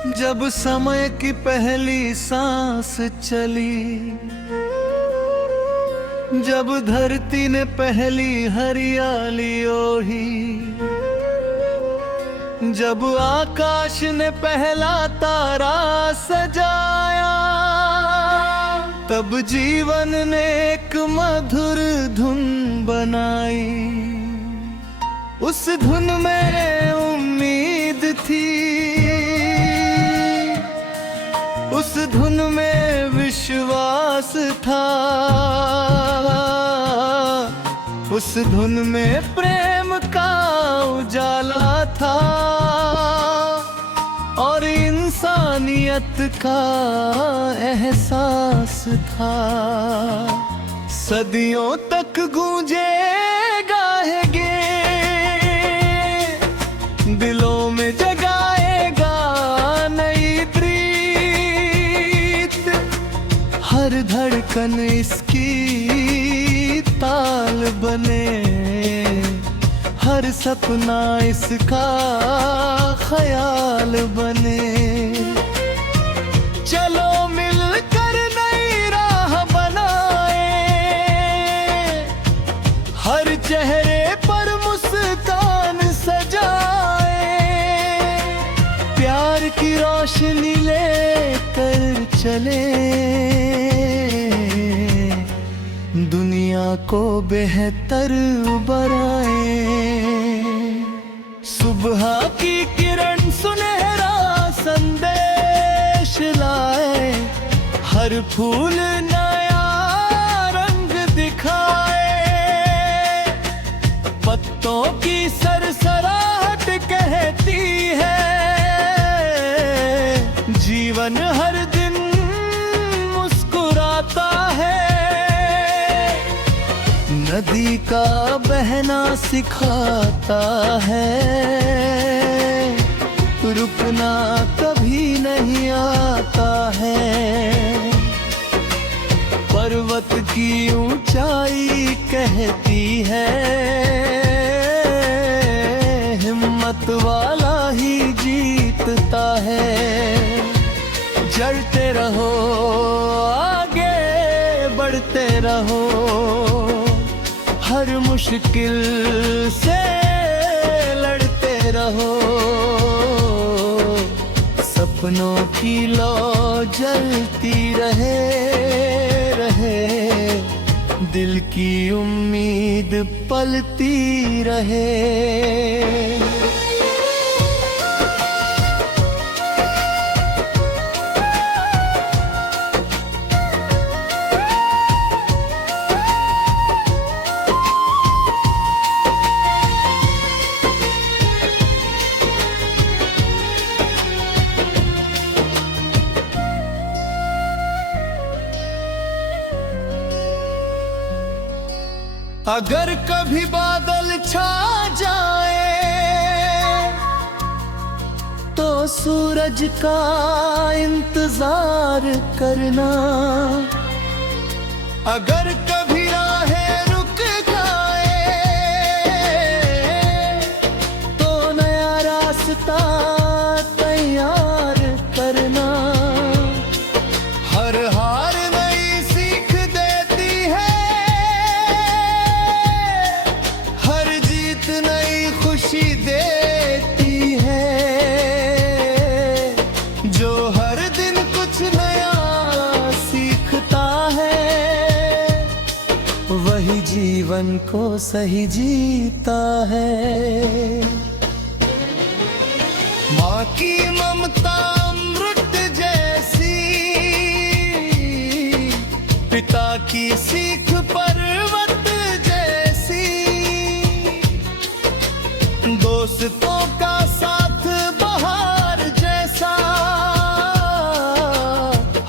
जब समय की पहली सांस चली, जब धरती ने पहली हरियाली ओढ़ी, जब आकाश ने पहला तारा सजाया, तब जीवन ने एक मधुर धुन बनाई। उस धुन में उम्मीद थी, उस धुन में विश्वास था, उस धुन में प्रेम का उजाला था और इंसानियत का एहसास था। सदियों तक गूंजेगा है गे, दिलों में जगाएगा नई प्रीत, हर धड़कन इसकी ताल बने, हर सपना इसका ख्याल बने। चलो मिलकर नई राह बनाए, हर चेहरे पर मुस्कान सजाए, प्यार की रोशनी लेकर चले, दुनिया को बेहतर बनाए। सुबह की किरण सुनहरा संदेश लाए, हर फूल नया रंग दिखाए, पत्तों की सरसराहट कहती है, जीवन हर दिन मुस्कुराता है। नदी का बहना सिखाता है, रुकना कभी नहीं आता है। पर्वत की ऊंचाई कहती है, हिम्मत वाला ही जीतता है। जलते रहो, आगे बढ़ते रहो, हर मुश्किल से लड़ते रहो, सपनों की लौ जलती रहे, दिल की उम्मीद पलती रहे। अगर कभी बादल छा जाए, तो सूरज का इंतजार करना। अगर कभी राहें रुक जाए, तो नया रास्ता तैयार करना। हर हार नई सीख देती है, हर जीत नई खुशी देती है। जो हर दिन कुछ नया सीखता है, वही जीवन को सही जीता है। माँ की ममता अमृत जैसी, पिता की सीख पर्वत जैसी, दोस्तों का साथ बहार जैसा,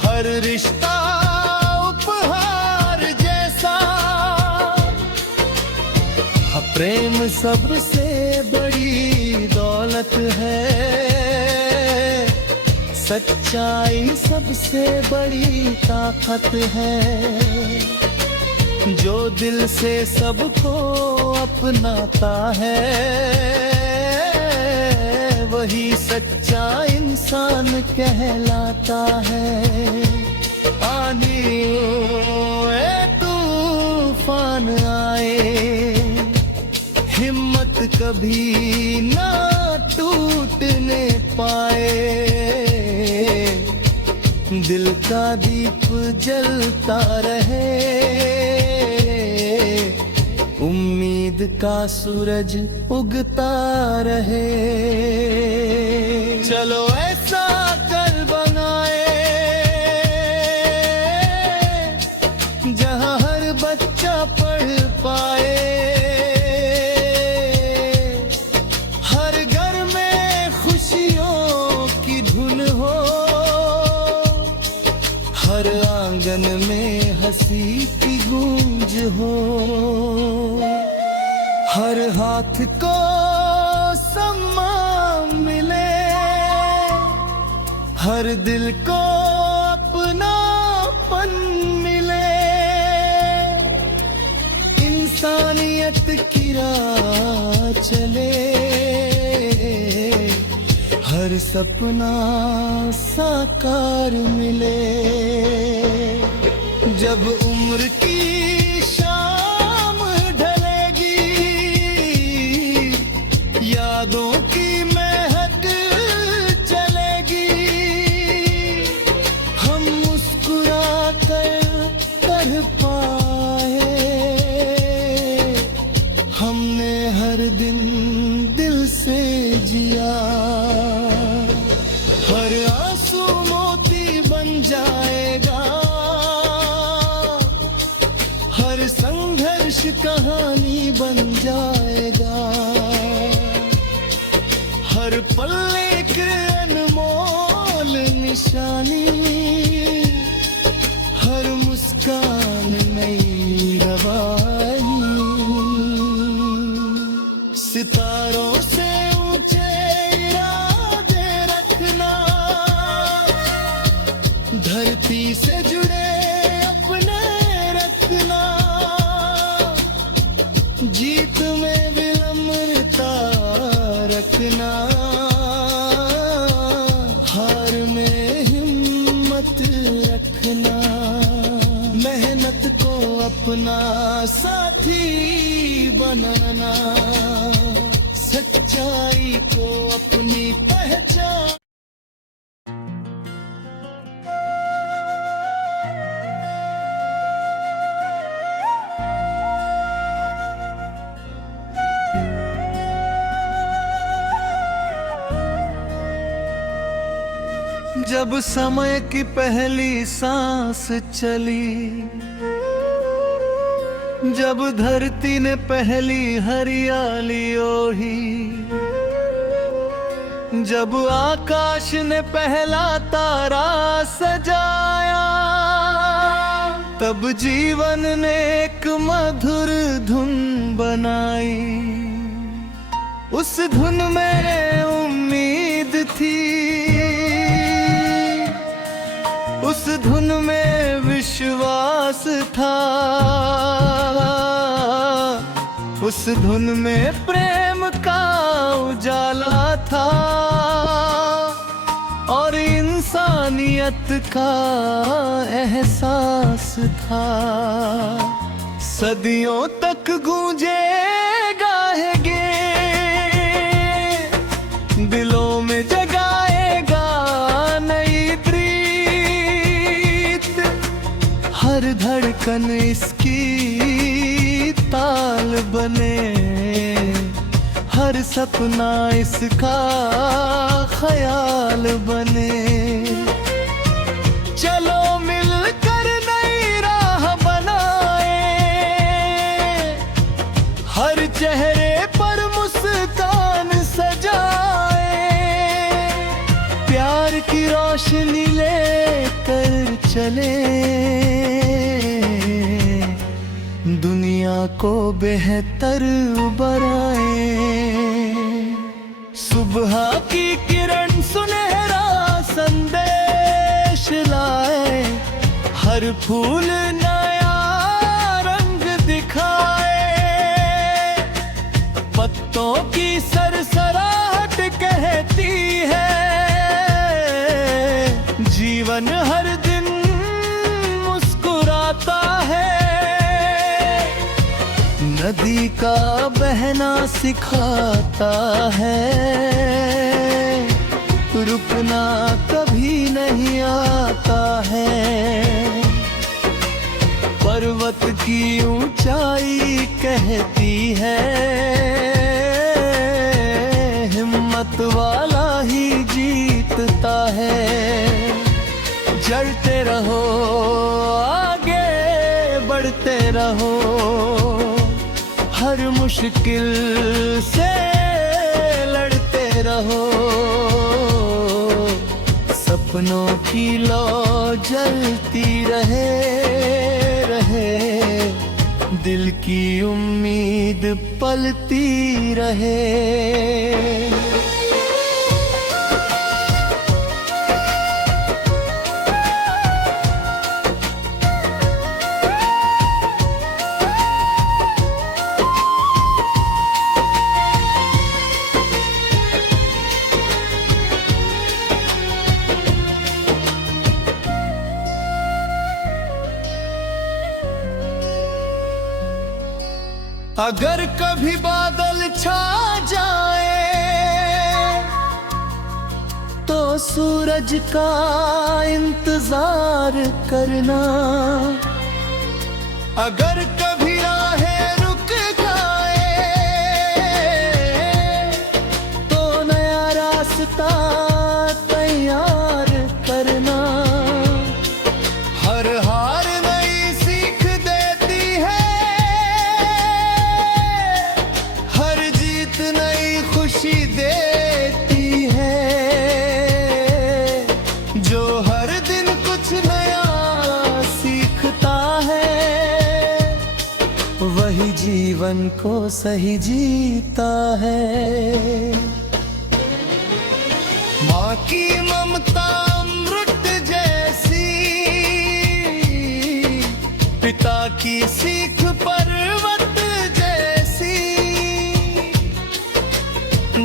हर रिश्ता उपहार जैसा। प्रेम सबसे बड़ी दौलत है, सच्चाई सबसे बड़ी ताकत है। जो दिल से सबको अपनाता है, वही सच्चा इंसान इंसान कहलाता है। आंधियों तूफान आए, हिम्मत कभी ना टूटने पाए। दिल का दीप जलता रहे, उम्मीद का सूरज उगता रहे। चलो ऐसा कल बनाए जहां हर बच्चा पढ़ पाए, हर घर में खुशियों की धुन हो, हर आंगन में हंसी की गूंज हो, हर हाथ को सम्मान मिले, हर दिल को अपनापन मिले। इंसानियत की राह चले, हर सपना साकार मिले। जब उम्र की शाम ढलेगी, यादों की महक चलेगी, हम मुस्कुरा कर पाए, हमने हर दिन दिल से जिया। हर आंसू मोती बन जाएगा, हर संघर्ष कहानी बन जाएगा, हर पल एक अनमोल निशानी, हर मुस्कान नई रवानी। सितारों से ऊंचे इरादे रखना, धरती से जुड़े अपने रखना, जीत में विनम्रता रखना, हार में हिम्मत रखना। मेहनत को अपना साथी बनाना, सच्चाई को अपनी पहचान। जब समय की पहली सांस चली, जब धरती ने पहली हरियाली ओढ़ी, जब आकाश ने पहला तारा सजाया, तब जीवन ने एक मधुर धुन बनाई। उस धुन में उम्मीद थी, उस धुन में विश्वास था, उस धुन में प्रेम का उजाला था, और इंसानियत का एहसास था। सदियों तक गूंजेगा है गीत, दिलों में जगाएगा नई प्रीत, हर धड़कन इसकी ताल बने, हर सपना इसका ख्याल बने। चलो मिलकर नई राह बनाए, हर चेहरे पर मुस्कान सजाए, प्यार की रोशनी लेकर चले, दुनिया को बेहतर बनाए। सुबह की किरण सुनहरा संदेश लाए, हर फूल नया रंग दिखाए, पत्तों की सरसराहट कहती है जीवन हर दिन मुस्कुराता है, नदी का बहना सिखाता है, रुकना कभी नहीं आता है। पर्वत की ऊंचाई कहती है, हिम्मत वाला ही जीतता है। चलते रहो, आगे बढ़ते रहो, हर मुश्किल से लड़ते रहो। सपनों की लौ जलती रहे, दिल की उम्मीद पलती रहे। अगर कभी बादल छा जाए तो सूरज का इंतजार करना। अगर कभी राहें रुक जाए तो नया रास्ता तैयार करना। हर हार नई सीख देती है, नई खुशी देती है। जो हर दिन कुछ नया सीखता है, वही जीवन को सही जीता है। माँ की ममता अमृत जैसी, पिता की सीख पर्वत जैसी,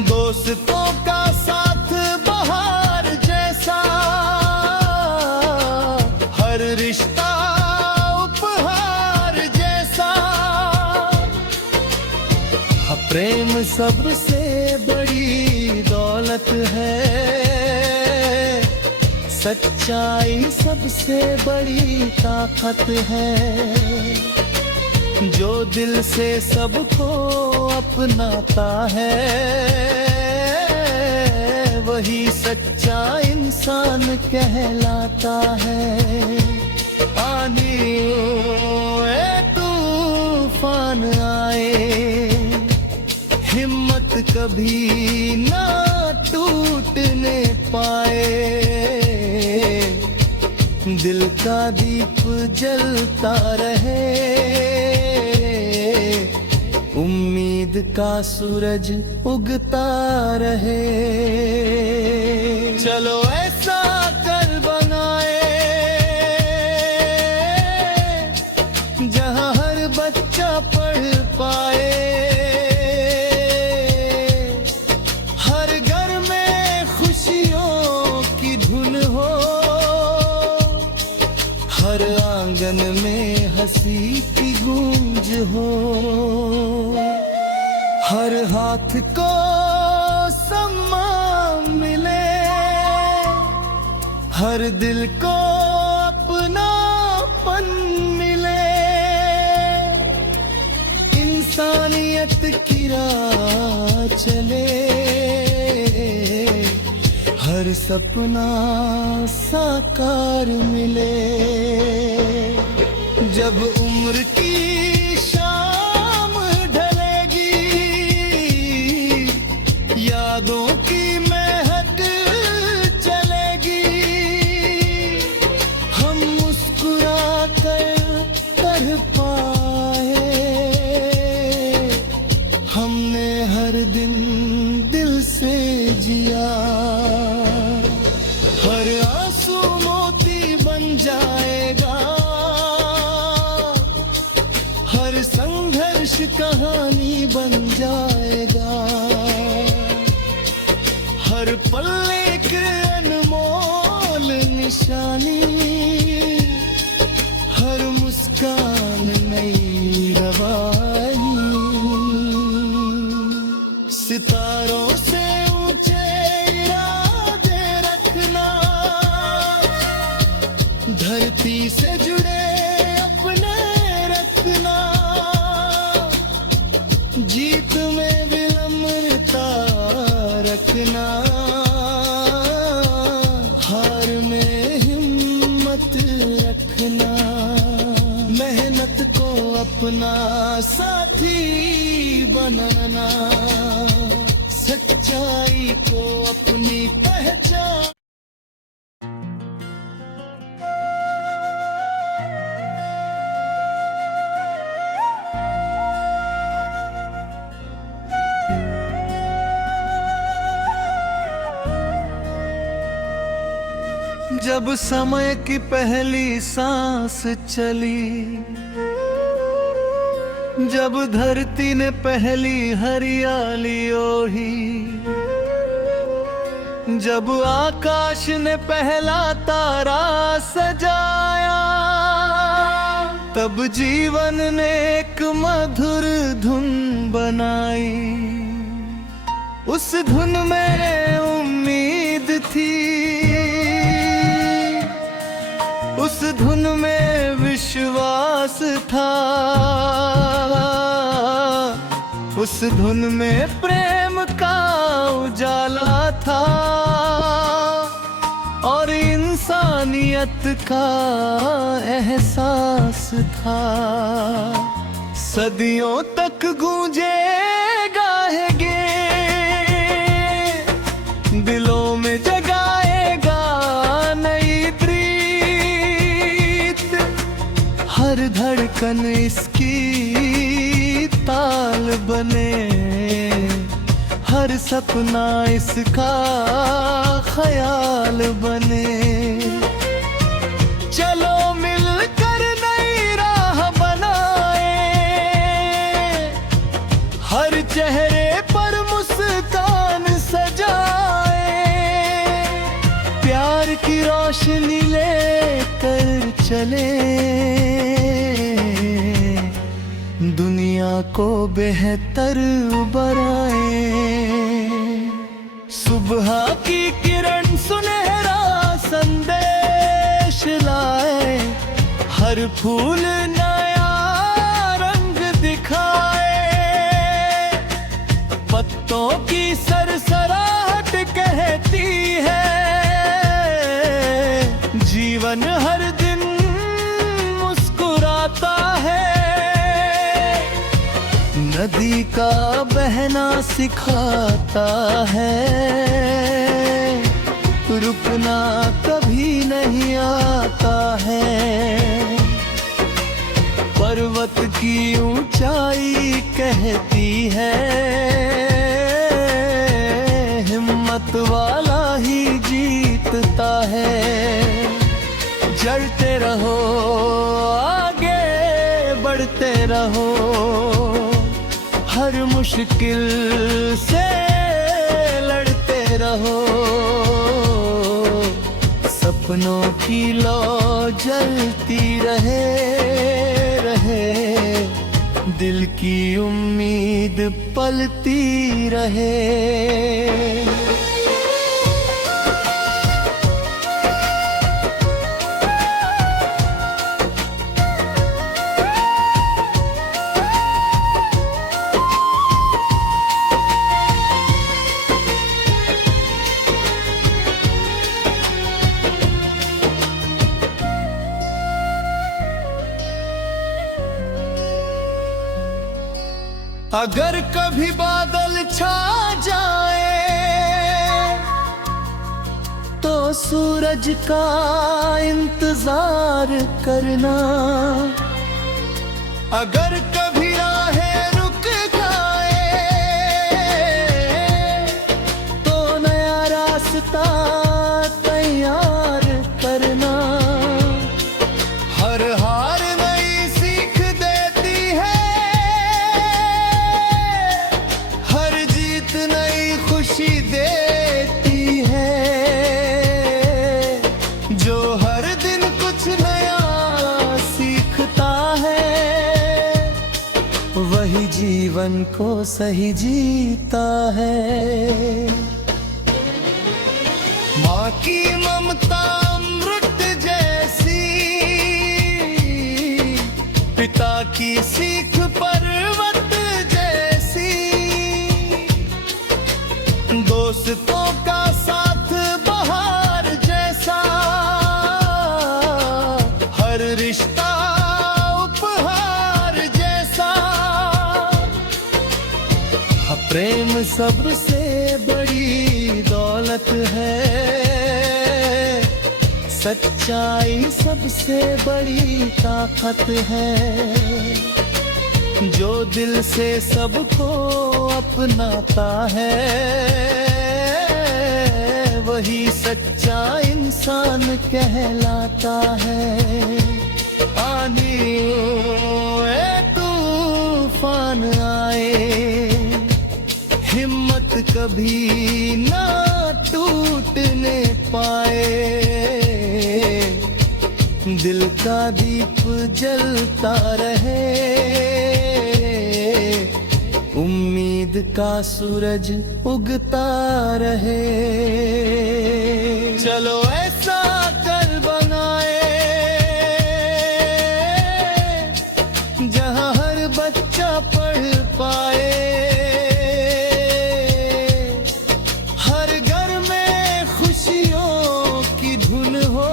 दोस्तों का साथ बहार जैसा, हर रिश्ता उपहार जैसा। प्रेम सबसे बड़ी दौलत है, सच्चाई सबसे बड़ी ताकत है। जो दिल से सबको अपनाता है, वही सच्चा इंसान कहलाता है। आंधियों तूफान आए, हिम्मत कभी ना टूटने पाए। दिल का दीप जलता रहे, उम्मीद का सूरज उगता रहे। चलो ऐसा कल बनाए, जहां हर बच्चा पढ़ पाए, हर घर में खुशियों की धुन हो, हर आंगन में हंसी की गूंज हो, हर हाथ को सम्मान मिले, हर दिल को अपनापन मिले। इंसानियत की राह चले, हर सपना साकार मिले। जब उम्र की शाम ढलेगी, यादों की महक चलेगी, हम मुस्कुरा कर पाए, हमने हर दिन दिल से जिया। हर आंसू मोती बन जाएगा, हर संघर्ष कहानी बन जाएगा, हर पल एक अनमोल निशानी, हर मुस्कान नई रवानी। सितारों से ऊंचे इरादे रखना, धरती से जुड़े अपने रखना। जीत में विनम्रता रखना, हार में हिम्मत रखना। मेहनत को अपना साथी बनाना, सच्चाई को अपनी पहचान। जब समय की पहली सांस चली, जब धरती ने पहली हरियाली ओढ़ी, जब आकाश ने पहला तारा सजाया, तब जीवन ने एक मधुर धुन बनाई। उस धुन में उम्मीद थी, उस धुन में विश्वास था, उस धुन में प्रेम का उजाला था और इंसानियत का एहसास था। सदियों तक गूंजेगा है गे, दिलों में जगाएगा नई प्रीत। हर धड़कन इसकी ताल बने, हर सपना इसका ख्याल बने। चलो मिलकर नई राह बनाए, हर चेहरे पर मुस्कान सजाए। प्यार की रोशनी लेकर चले, दुनिया को बेहतर बनाए। सुबह की किरण सुनहरा संदेश लाए, हर फूल नया रंग दिखाए। पत्तों की सरसराहट कहती है, जीवन हर दिन मुस्कुराता है। नदी का बहना सिखाता है, रुकना कभी नहीं आता है। पर्वत की ऊंचाई कहती है, हिम्मत वाला ही जीतता है। जड़ते रहो, आगे बढ़ते रहो, हर मुश्किल से लड़ते रहो। सपनों की लौ जलती रहे, दिल की उम्मीद पलती रहे। अगर कभी बादल छा जाए, तो सूरज का इंतजार करना। अगर कभी राहें रुक जाए, तो नया रास्ता तैयार करना। हर हार नई सीख देती है, हर जीत नई खुशी देती है। जो जीवन को सही जीता है। माँ की ममता अमृत जैसी, पिता की सीख पर्वत जैसी, दोस्तों का साथ बहार जैसा, हर रिश्ता उपहार जैसा। प्रेम सबसे बड़ी दौलत है, सच्चाई सबसे बड़ी ताकत है। जो दिल से सबको अपनाता है, वही सच्चा इंसान कहलाता है। आंधियों तूफान आए, हिम्मत कभी ना टूटने पाए। दिल का दीप जलता रहे, उम्मीद का सूरज उगता रहे। चलो ऐसा कर बनाए, जहां हर बच्चा पढ़ पाए, हर घर में खुशियों की धुन हो,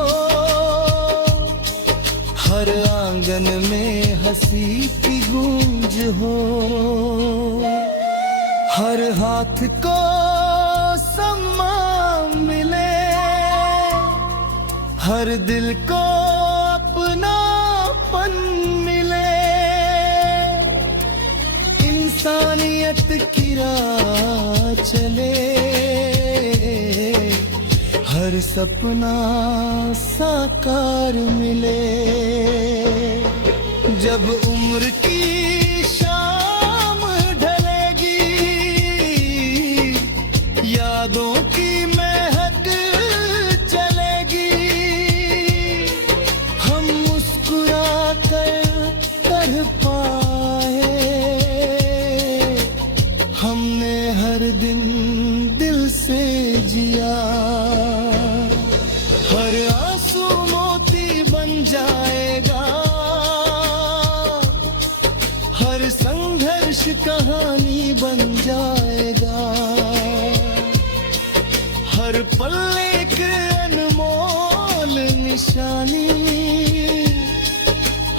हर आंगन में हंसी की गूंज हो, हर हाथ को सम्मान मिले, हर दिल को अपनापन मिले। इंसानियत की राह चले, हर सपना साकार मिले। जब उम्र की शाम ढलेगी, यादों की महक चलेगी, हम मुस्कुरा कर पाए, हमने हर दिन दिल से जिया। हर आंसू मोती बन जाएगा, हर संघर्ष कहानी बन जाएगा, हर पल एक अनमोल निशानी,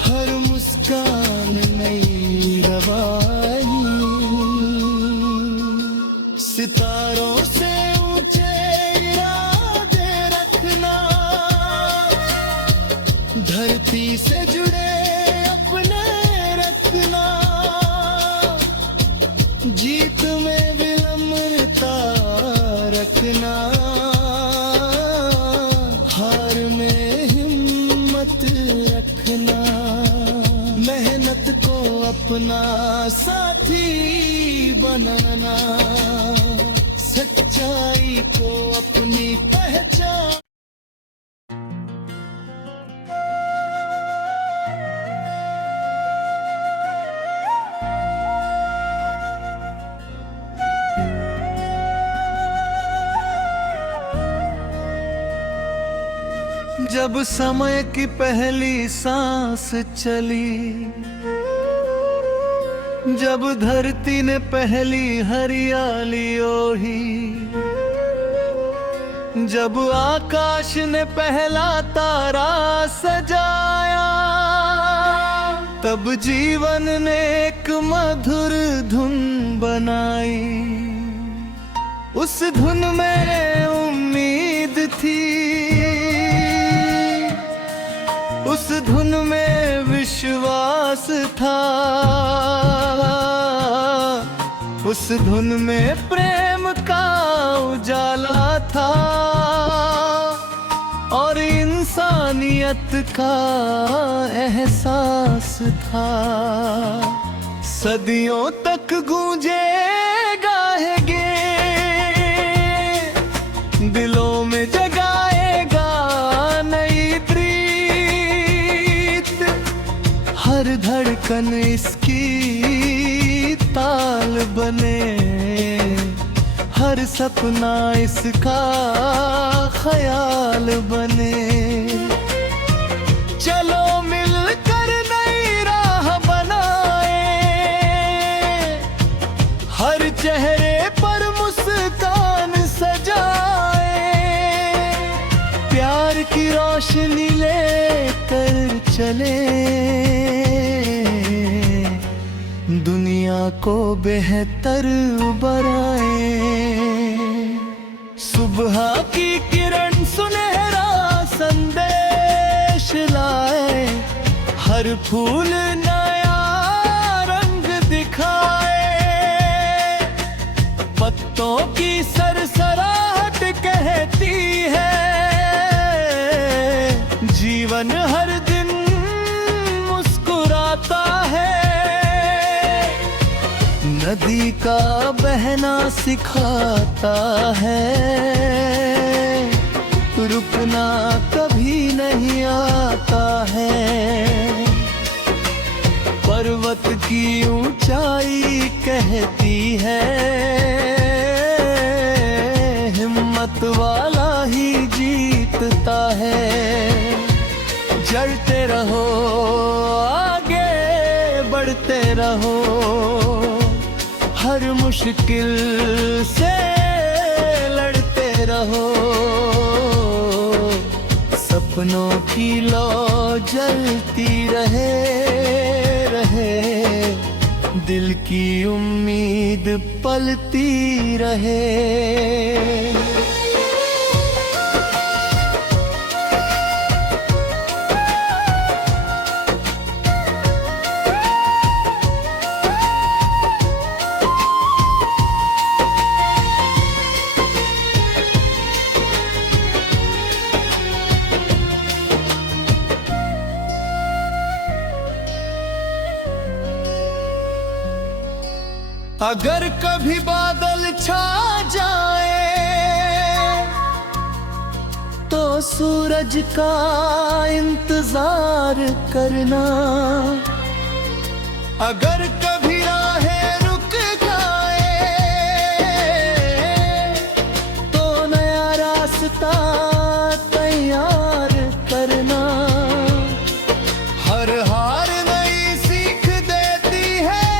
हर मुस्कान नई रवानी। सितारों से ऊंचे इरादे रखना, धरती से जुड़े अपने रखना, जीत में विनम्रता रखना, हार में हिम्मत रखना। मेहनत को अपना साथी बनाना, सच्चाई को अपनी पहचान। जब समय की पहली सांस चली, जब धरती ने पहली हरियाली ओढ़ी, जब आकाश ने पहला तारा सजाया, तब जीवन ने एक मधुर धुन बनाई। उस धुन में उम्मीद थी, उस धुन में विश्वास था, उस धुन में प्रेम का उजाला था, और इंसानियत का एहसास था। सदियों तक गूंजेगा है गे, दिलों में जगाएगा नई प्रीत, हर धड़कन इसकी तारीफ बने, हर सपना इसका ख्याल बने। चलो मिलकर नई राह बनाए, हर चेहरे पर मुस्कान सजाए, प्यार की रोशनी लेकर चले, दुनिया को बेहतर बनाए। सुबह की किरण सुनहरा संदेश लाए, हर फूल नया रंग दिखाए, पत्तों की सरसराहट कहती है, जीवन हर दिन मुस्कुराता है। नदी का बहना सिखाता है, रुकना कभी नहीं आता है। पर्वत की ऊंचाई कहती है, हिम्मत वाला ही जीतता है। जलते रहो, आगे बढ़ते रहो, हर मुश्किल से लड़ते रहो, सपनों की लौ जलती रहे, दिल की उम्मीद पलती रहे। अगर कभी बादल छा जाए, तो सूरज का इंतजार करना। अगर कभी राहें रुक जाए, तो नया रास्ता तैयार करना। हर हार नई सीख देती है,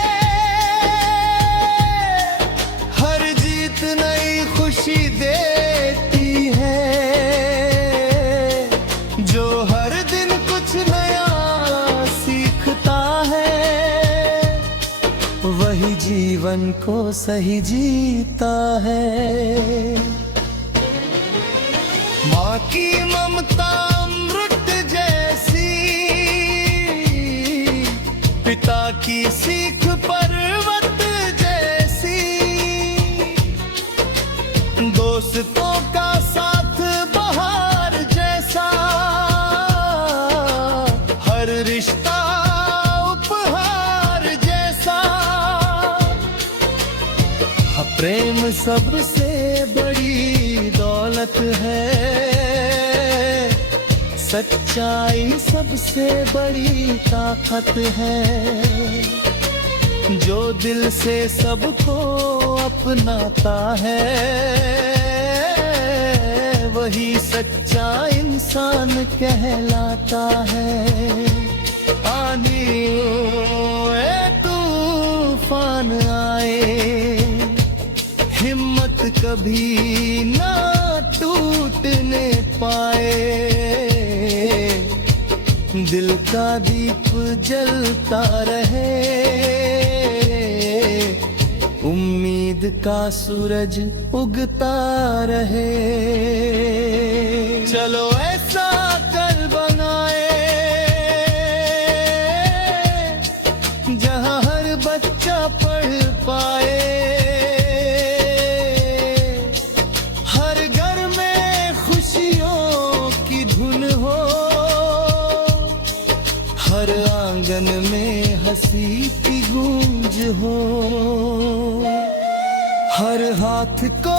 हर जीत नई खुशी देती है। जो हर दिन कुछ नया सीखता है, वही जीवन को सही जीता है। माँ की ममता अमृत जैसी, पिता की सीख पर्वत जैसी, दोस्तों का साथ बहार जैसा, हर रिश्ता उपहार जैसा। प्रेम सबसे बड़ी दौलत है, सच्चाई सबसे बड़ी ताकत है। जो दिल से सबको अपनाता है, वही सच्चा इंसान कहलाता है। आंधियों तूफान आए, हिम्मत कभी ना टूटने पाए। दिल का दीप जलता रहे, उम्मीद का सूरज उगता रहे। चलो ऐसा कल बनाए, जहां हर बच्चा पढ़ पाए, हर घर में खुशियों की धुन हो, हर आंगन में हंसी की गूंज हो, हर हाथ को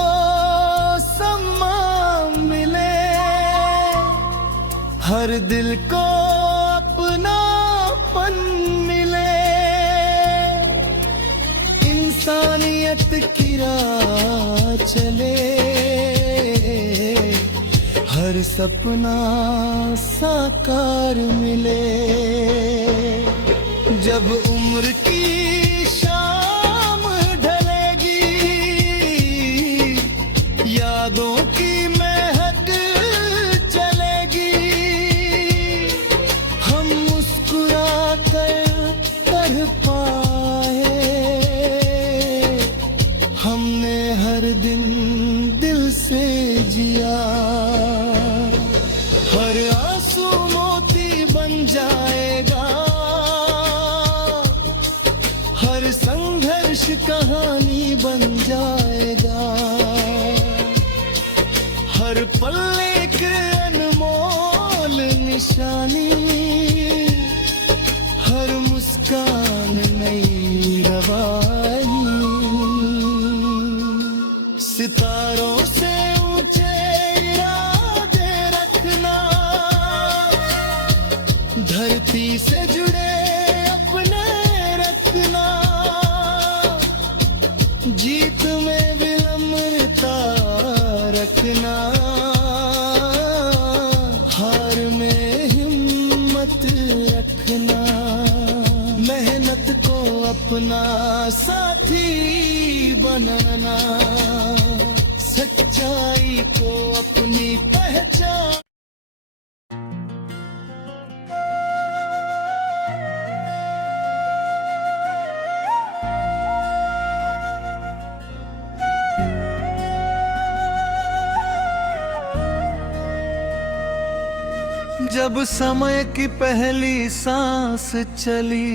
सम्मान मिले, हर दिल को अपनापन मिले। इंसान जन्नत की राह चले, हर सपना साकार मिले। जब उम्र की शाम ढलेगी, यादों की महक चलेगी, हम मुस्कुरा कर पाए, हमने हर दिन दिल से जिया। हर आंसू मोती बन जाएगा, हर संघर्ष कहानी बन जाएगा, हर पल एक अनमोल निशानी, हर मुस्कान नई रवानी। सितारों से ऊंचे इरादे रखना, धरती से जुड़े अपने रखना, जीत में विनम्रता रखना, हार में हिम्मत रखना, मेहनत को अपना साथी बनाना, सच्चाई को अपनी पहचान। जब समय की पहली सांस चली,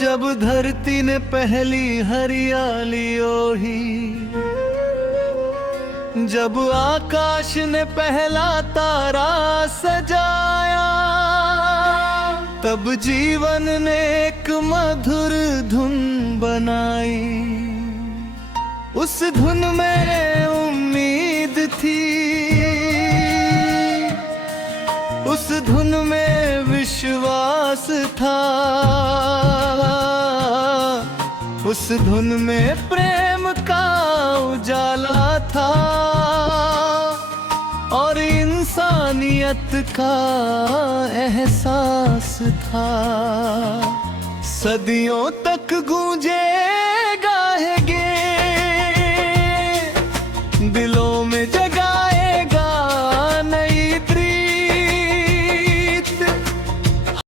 जब धरती ने पहली हरियाली ओढ़ी, जब आकाश ने पहला तारा सजाया, तब जीवन ने एक मधुर धुन बनाई। उस धुन में उम्मीद थी, उस धुन में विश्वास था, उस धुन में प्रेम का उजाला था, और इंसानियत का एहसास था। सदियों तक गूंजे